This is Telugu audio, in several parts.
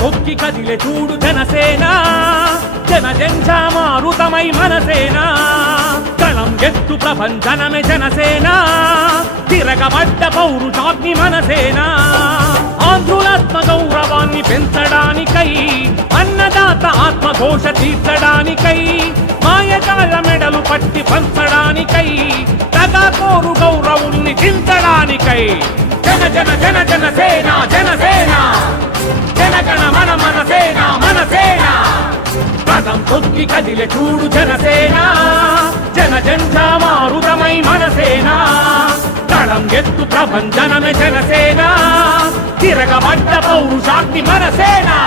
తొక్కి కదిలే చూడు జనసేన. జనజంచామారుతమై మనసేన. కళం ఎత్తు ప్రపంచనమే జనసేన. తిరగబడ్డ పౌరుషాగ్ని మనసేన. ఆంధ్రులాత్మ గౌరవాన్ని పెంచడానికై అన్నదాత ఆత్మఘోష తీర్చడానికై మాయకాల మెడలు పట్టి పంచడానికై తగాకోరు గౌరవుల్ని దించడానికై జన జన జన జనసేన జనసేన. తొక్కి కదిలే చూడు జనసేన. జన జంఝామారుతమై మనసేన. కళం ఎత్తు ప్రభంజనమే జనసేన. తిరగబడ్డ పౌరుషాక్తి మనసేనా.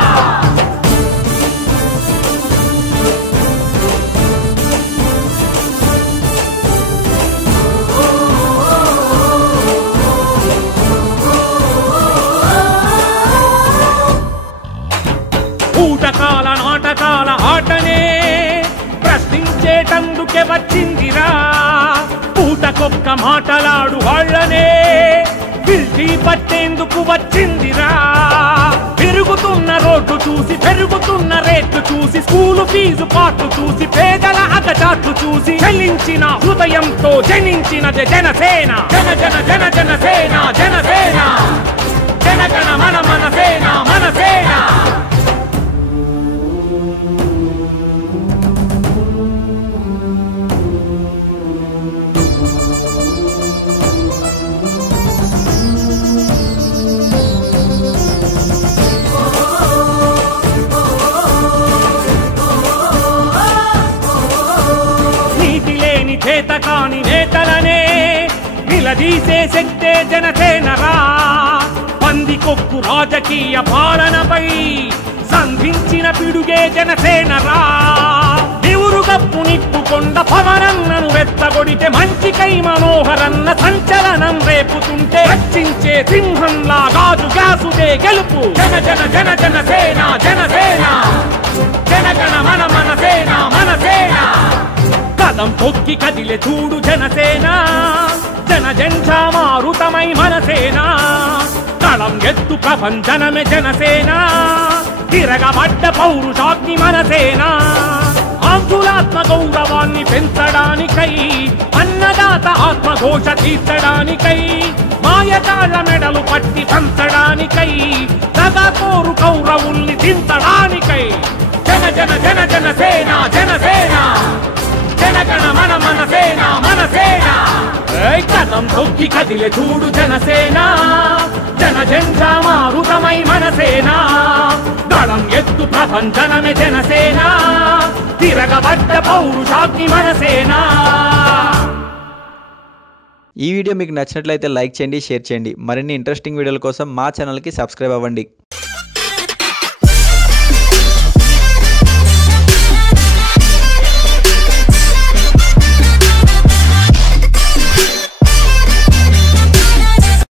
ప్రశ్నించేటందుకే వచ్చిందిరా. పూటకొక్క మాటలాడు వాళ్ళనే. పిలిచి పట్టేందుకు వచ్చిందిరా. పెరుగుతున్న రోడ్డు చూసి పెరుగుతున్న రేట్లు చూసి స్కూలు ఫీజు పాటలు చూసి పేదల అగచాట్లు చూసి చెల్లించిన హృదయంతో జనించినది జనసేన. జన జన జన జనసేన జనసేన. జనగణ మన మన సేన మన సేన. చేత కాని నేతలనే నిలదీసే శక్తే జనసేనరా. పందికొక్కు రాజకీయ పాలనపై సంధించిన పిడుగే జనసేనరా. నివురుగప్పు నిప్పుకొండ పవనన్నను వెత్తగొడితే మంచికై మనోహరన్న సంచలనం రేపుతుంటే రక్షించే సింహంలా గాజు గ్యాసుదే గెలుపు. జన జన జన జన సేన జనసేన రథం పొక్కి కదిలే చూడు జనసేన. జన జంఝామారుతమై మనసేన. కళం ఎత్తు ప్రపంచనమే జనసేన. తిరగబడ్డ పౌరుషాగ్ని మనసేన. ఆంధ్రులాత్మ గౌరవాన్ని పెంచడానికై అన్నదాత ఆత్మఘోష తీర్చడానికై మాయకాళ్ళ మెడలు పట్టి పంచడానికై ఏయ్ కదం తొక్కి కదిలే చూడు జనసేన. జన జంఝామారుతమై మనసేన. దళం ఎత్తు ప్రపంచనమే జనసేన. తిరగబడ్డ పౌరుషాగ్ని మనసేన. ఈ వీడియో మీకు నచ్చినట్లయితే లైక్ చేయండి షేర్ చేయండి. మరిన్ని ఇంట్రెస్టింగ్ వీడియోల కోసం మా ఛానల్కి సబ్స్క్రైబ్ అవ్వండి.